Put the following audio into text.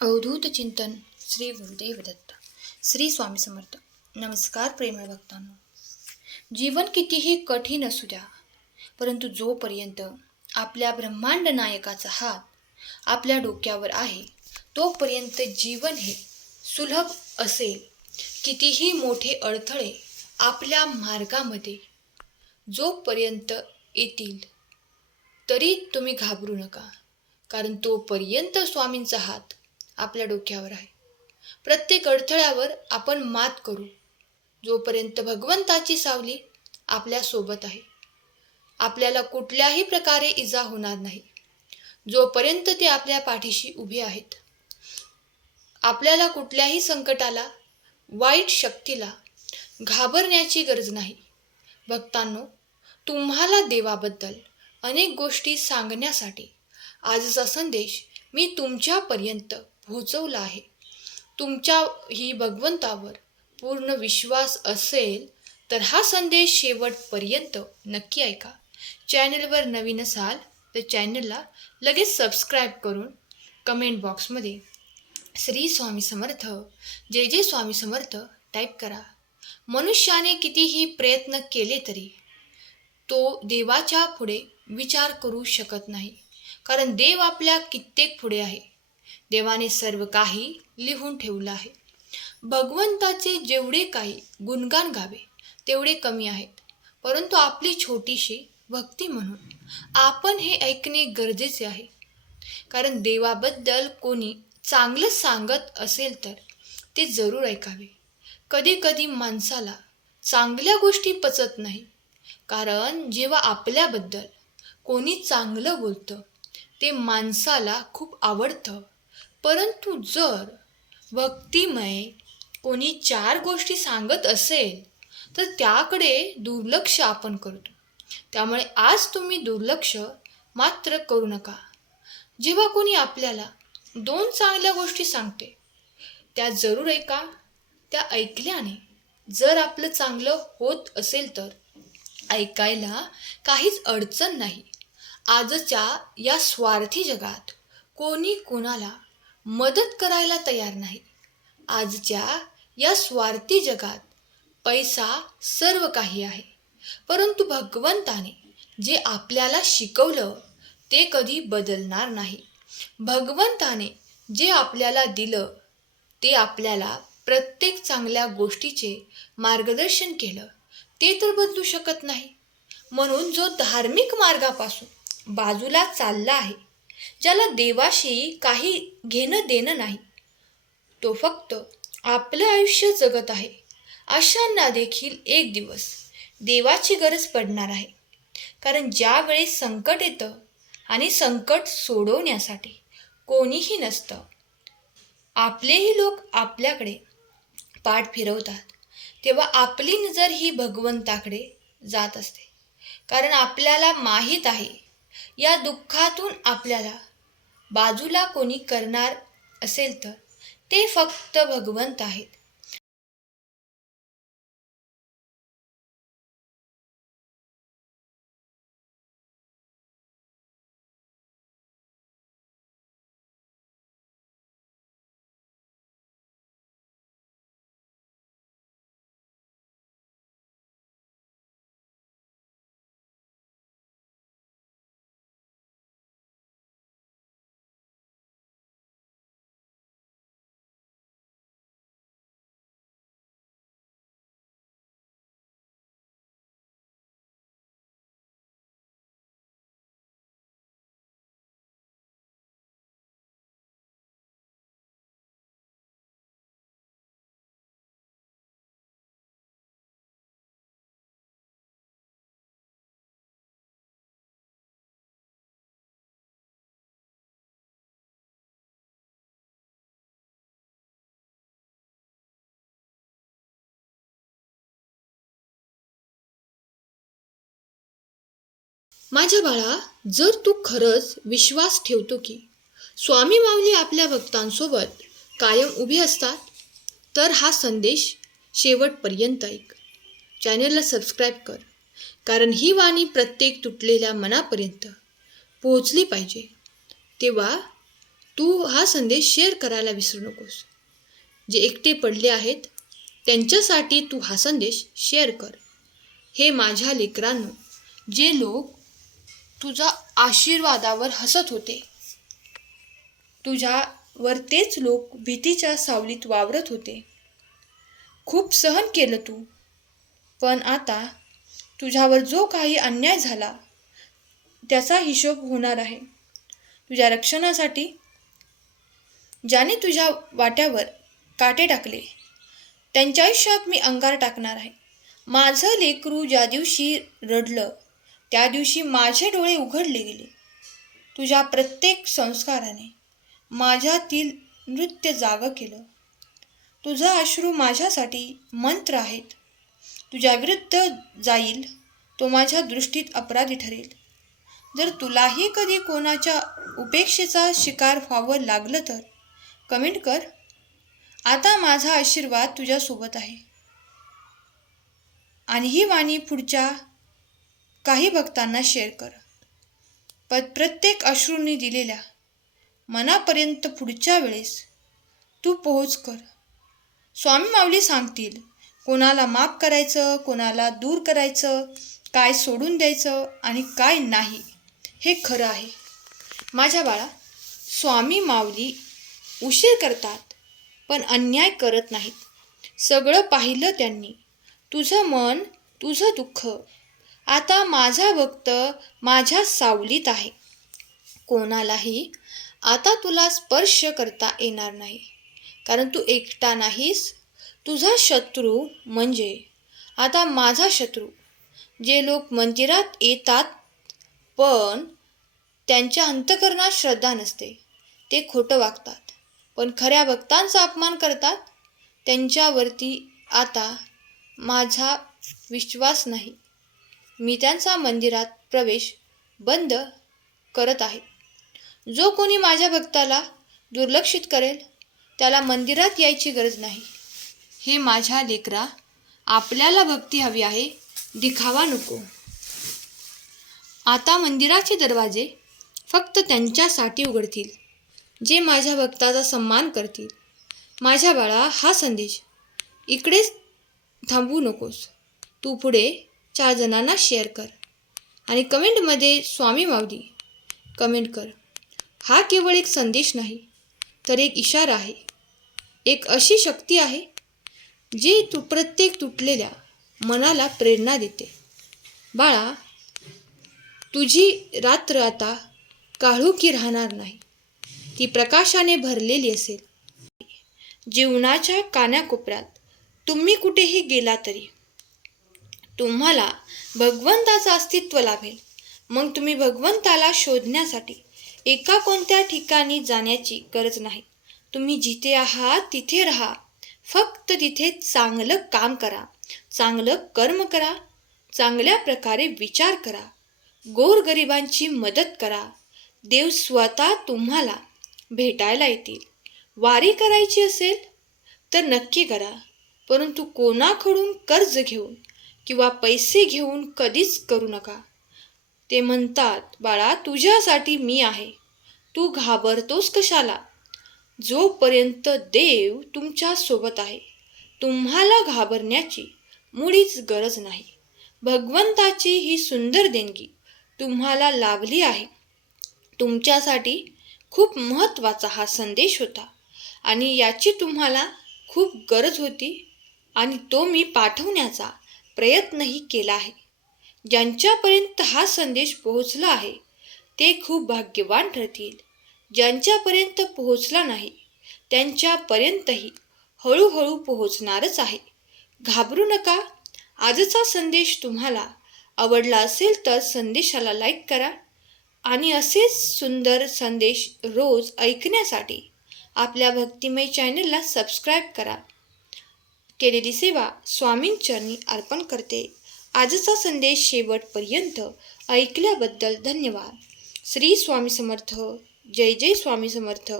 अवधूत चिंतन श्री गुरुदेव दत्त. श्री स्वामी समर्थ. नमस्कार प्रेमळ भक्तांनो. जीवन कितीही कठीण असू द्या, परंतु जोपर्यंत आपल्या ब्रह्मांड नायकाचा हात आपल्या डोक्यावर आहे तोपर्यंत जीवन हे सुलभ असेल. कितीही मोठे अडथळे आपल्या मार्गामध्ये जोपर्यंत येतील तरी तुम्ही घाबरू नका, कारण तोपर्यंत स्वामींचा हात आपल्या डोक्यावर आहे. प्रत्येक अडथळ्यावर आपण मात करू जोपर्यंत भगवंताची सावली आपल्या सोबत आहे. आपल्याला कुठल्याही प्रकारे इजा होणार नाही जोपर्यंत ते आपल्या पाठीशी उभे आहेत. आपल्याला कुठल्याही संकटाला, वाईट शक्तीला घाबरण्याची गरज नाही. भक्तांनो, तुम्हाला देवाबद्दल अनेक गोष्टी सांगण्यासाठी आजचा संदेश मी तुमच्यापर्यंत पोहोचवला आहे. तुमच्याही भगवंतावर पूर्ण विश्वास असेल तर हा संदेश शेवटपर्यंत नक्की ऐका. चॅनलवर नवीन असाल तर चॅनलला लगेच सबस्क्राईब करून कमेंट बॉक्समध्ये श्री स्वामी समर्थ, जय जय स्वामी समर्थ टाईप करा. मनुष्याने कितीही प्रयत्न केले तरी तो देवाच्या पुढे विचार करू शकत नाही, कारण देव आपल्या कित्येक पुढे आहे. देवाने सर्व काही लिहून ठेवलं आहे. भगवंताचे जेवढे काही गुणगान गावे तेवढे कमी आहेत, परंतु आपली छोटीशी भक्ती म्हणून आपण हे ऐकणे गरजेचे आहे. कारण देवाबद्दल कोणी चांगलं सांगत असेल तर ते जरूर ऐकावे. कधी कधी माणसाला चांगल्या गोष्टी पचत नाही, कारण जेव्हा आपल्याबद्दल कोणी चांगलं बोलतं ते माणसाला खूप आवडतं. परंतु जर भक्तिमय कोणी चार गोष्टी सांगत असेल तर त्याकडे दुर्लक्ष आपण करतो. त्यामुळे आज तुम्ही दुर्लक्ष मात्र करू नका. जेव्हा कोणी आपल्याला दोन चांगल्या गोष्टी सांगते त्या जरूर ऐका. त्या ऐकल्याने जर आपलं चांगलं होत असेल तर ऐकायला काहीच अडचण नाही. आजच्या या स्वार्थी जगात कोणी कोणाला मदत करायला तयार नाही. आजच्या या स्वार्थी जगात पैसा सर्व काही आहे, परंतु भगवंताने जे आपल्याला शिकवलं ते कधी बदलणार नाही. भगवंताने जे आपल्याला दिलं ते आपल्याला प्रत्येक चांगल्या गोष्टीचे मार्गदर्शन केलं ते तर बदलू शकत नाही. म्हणून जो धार्मिक मार्गापासून बाजूला चालला आहे, ज्याला देवाशी काही घेणं देणं नाही, तो फक्त आपलं आयुष्य जगत आहे, अशांना देखील एक दिवस देवाची गरज पडणार आहे. कारण ज्यावेळी संकट येतं आणि संकट सोडवण्यासाठी कोणीही नसतं, आपलेही लोक आपल्याकडे पाठ फिरवतात, तेव्हा आपली नजर ही भगवंताकडे जात असते. कारण आपल्याला माहीत आहे या दुःखातून आपल्याला बाजूला कोणी करणार असेल तर ते फक्त भगवंत आहेत. माझ्या बाळा, जर तू खरंच विश्वास ठेवतो की स्वामी माऊली आपल्या भक्तांसोबत कायम उभी असतात, तर हा संदेश शेवटपर्यंत ऐक. चॅनलला सबस्क्राईब कर, कारण ही वाणी प्रत्येक तुटलेल्या मनापर्यंत पोहोचली पाहिजे. तेव्हा तू हा संदेश शेअर करायला विसरू नकोस. जे एकटे पडले आहेत त्यांच्यासाठी तू हा संदेश शेअर कर. हे माझ्या लेकरांनो, जे लोक तुझ्या आशीर्वादावर हसत होते, तुझ्यावर तेच लोक भीतीच्या सावलीत वावरत होते. खूप सहन केलं तू, पण आता तुझ्यावर जो काही अन्याय झाला त्याचा हिशोब होणार आहे. तुझ्या रक्षणासाठी ज्याने तुझ्या वाट्यावर काटे टाकले त्यांच्या आयुष्यात मी अंगार टाकणार आहे. माझं लेकरू ज्या दिवशी रडलं त्या दिवशी माझे डोळे उघडले गेले. तुझ्या प्रत्येक संस्काराने माझ्यातील नृत्य जागं केलं. तुझा अश्रू माझ्यासाठी मंत्र आहेत. तुझ्या विरुद्ध जाईल तो माझ्या दृष्टीत अपराधी ठरेल. जर तुलाही कधी कोणाच्या उपेक्षेचा शिकार व्हावं लागलं तर कमेंट कर, आता माझा आशीर्वाद तुझ्यासोबत आहे. आणि ही वाणी पुढच्या काही भक्तांना शेअर कर. प्रत्येक अश्रूंनी दिलेल्या मनापर्यंत पुढच्या वेळेस तू पोहोच कर. स्वामी माऊली सांगतील, कोणाला माफ करायचं, कोणाला दूर करायचं, काय सोडून द्यायचं आणि काय नाही, हे खरं आहे. माझ्या बाळा, स्वामी माऊली उशीर करतात पण अन्याय करत नाहीत. सगळं पाहिलं त्यांनी, तुझं मन, तुझं दुःख. आता माझा भक्त माझ्या सावलीत आहे. कोणालाही आता तुला स्पर्श करता येणार नाही, कारण तू एकटा नाहीस. तुझा शत्रू म्हणजे आता माझा शत्रू. जे लोक मंदिरात येतात पण त्यांच्या अंतःकरणात श्रद्धा नसते, ते खोटं वागतात, पण खऱ्या भक्तांचा अपमान करतात, त्यांच्यावरती आता माझा विश्वास नाही. मी त्यांचा मंदिरात प्रवेश बंद करत आहे. जो कोणी माझ्या भक्ताला दुर्लक्षित करेल त्याला मंदिरात यायची गरज नाही. हे माझ्या लेकरा, आपल्याला भक्ती हवी आहे, दिखावा नको. आता मंदिराचे दरवाजे फक्त त्यांच्यासाठी उघडतील जे माझ्या भक्ताचा सन्मान करतील. माझ्या बाळा, हा संदेश इकडेच थांबवू नकोस. तू पुढे 4 जणांना शेअर कर आणि कमेंटमध्ये स्वामी माऊली कमेंट कर. हा केवळ एक संदेश नाही तर एक इशारा आहे, एक अशी शक्ती आहे जी प्रत्येक तुटलेल्या मनाला प्रेरणा देते. बाळा, तुझी रात्र आता काळोखी राहणार नाही, ती प्रकाशाने भरलेली असेल. जीवनाच्या कानाकोपऱ्यात तुम्ही कुठेही गेला तरी तुम्हाला भगवंताचं अस्तित्व लाभेल. मग तुम्ही भगवंताला शोधण्यासाठी एका कोणत्या ठिकाणी जाण्याची गरज नाही. तुम्ही जिथे आहात तिथे राहा. फक्त तिथे चांगलं काम करा, चांगलं कर्म करा, चांगल्या प्रकारे विचार करा, गोरगरिबांची मदत करा. देव स्वतः तुम्हाला भेटायला येतील. वारी करायची असेल तर नक्की करा, परंतु कोणाकडून कर्ज घेऊन किंवा पैसे घेऊन कधीच करू नका. ते म्हणतात, बाळा तुझ्यासाठी मी आहे, तू घाबरतोस कशाला? जोपर्यंत देव तुमच्या सोबत आहे तुम्हाला घाबरण्याची मुळीच गरज नाही. भगवंताची ही सुंदर देणगी तुम्हाला लाभली आहे. तुमच्यासाठी खूप महत्त्वाचा हा संदेश होता आणि याची तुम्हाला खूप गरज होती आणि तो मी पाठवण्याचा प्रयत्नही केला आहे. ज्यांच्यापर्यंत हा संदेश पोहोचला आहे ते खूप भाग्यवान ठरतील. ज्यांच्यापर्यंत पोहोचला नाही त्यांच्यापर्यंतही हळूहळू पोहोचणारच आहे. घाबरू नका. आजचा संदेश तुम्हाला आवडला असेल तर संदेशाला लाईक करा आणि असेच सुंदर संदेश रोज ऐकण्यासाठी आपल्या भक्तिमय चॅनलला सबस्क्राईब करा. केलेली सेवा स्वामींचरणी अर्पण करते. आजचा संदेश शेवटपर्यंत ऐकल्याबद्दल धन्यवाद. श्री स्वामी समर्थ. जय जय स्वामी समर्थ.